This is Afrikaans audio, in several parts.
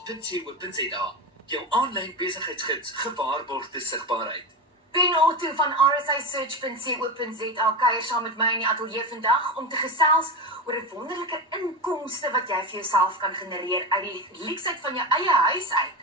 .co.za, jou aanlyn besigheidsgids gewaarborgde sigbaarheid. Ben Otto van rsisearch.co.za kuier saam met my in die ateljee vandag om te gesels oor 'n wonderlike inkomste wat jy vir jouself kan genereer uit die leksheid van jou eie huis uit.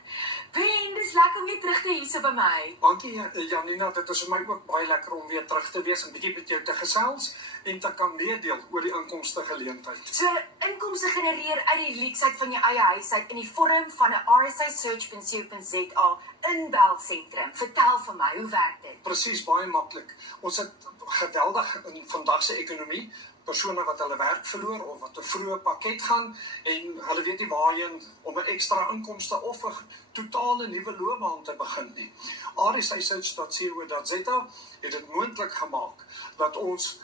Ben, dis lekker om weer terug te hierso by my. Dankie Janina, dit is vir my ook baie lekker om weer terug te wees en bietjie met jou te gesels en te kan meedeel oor die inkomste geleentheid. So, inkomste genereer uit die leksheid van jou eie huis uit in die vorm van 'n rsisearch.co.za inbelsentrum. Vertel vir my, hoe werk dit? Presies, baie maklik. Ons het geweldig in vandag se ekonomie persone wat hulle werk verloor of wat 'n vroeë pakket gaan en hulle weet nie waarheen om 'n ekstra inkomste of 'n totale nuwe loopbaan te begin nie. rsisearch.co.za het dit moontlik gemaak dat ons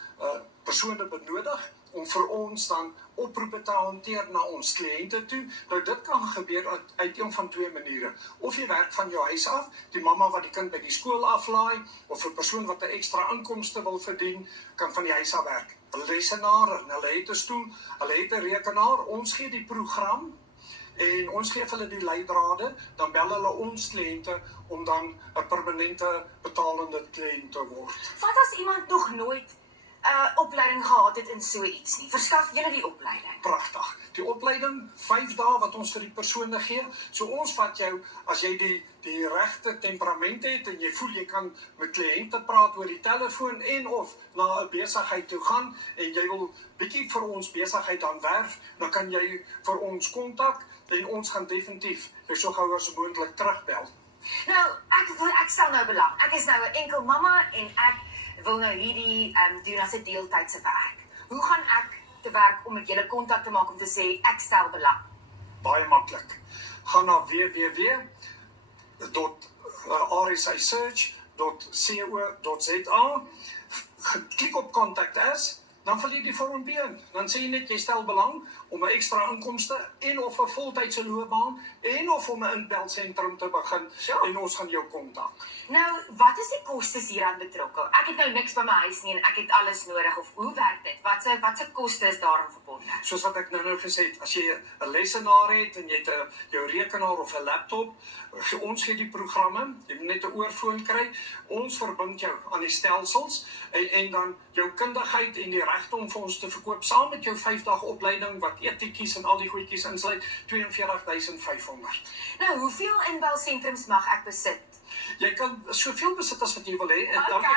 persone benodig om vir ons dan oproepe te hanteer na ons kliënte toe. Nou dit kan gebeur uit een van twee maniere. Of jy werk van jou huis af, die mamma wat die kind by die skool aflaai, of 'n persoon wat 'n ekstra inkomste wil verdien, kan van die huis af werk. 'n Lesenaar, hulle het 'n stoel, hulle het 'n rekenaar, ons gee die program en ons gee hulle die leidrade, dan bel hulle ons kliënte om dan 'n permanente betalende kliënt te word. Wat as iemand nog nooit opleiding gehad het in so iets nie? Verskaf julle die opleiding? Pragtig. Die opleiding, 5 dae wat ons vir die persone gee. So ons vat jou, as jy die regte temperament het en jy voel jy kan met kliënte praat oor die telefoon en of na 'n besigheid toe gaan en jy wil bietjie vir ons besigheid dan werf, dan kan jy vir ons kontak en ons gaan definitief jou so gou as moontlik terugbel. Nou, ek stel nou belang. Ek is nou 'n enkel mamma en ek wil nou hierdie doen as 'n deeltydse werk. Hoe gaan ek te werk om met julle kontak te maak om te sê ek stel belang? Baie maklik. Gaan na www.rsisearch.co.za, klik op Contact Us, dan vul jy die vorm B in. Dan sê jy net jy stel belang om 'n ekstra inkomste en of 'n voltydse loopbaan en of om 'n inbelsentrum te begin en ons gaan jou kontak. Nou, wat is die kostes hieraan betrokke? Ek het nou niks by my huis nie en ek het alles nodig. Of hoe werk dit? Wat se koste is daaraan verbonde? Soos wat ek nou gesê het, as jy 'n lesenaar het en jy het jou rekenaar of 'n laptop, ons gee die programme, jy moet net 'n oorfoon kry, ons verbind jou aan die stelsels en dan jou kundigheid en die regte om vir ons te verkoop saam met jou 5-dag opleiding wat etikies en al die goedjies insluit, 42.500. Nou, hoeveel inbelsentrums mag ek besit? Jy kan soveel besit as wat jy wil hê en Okay. dan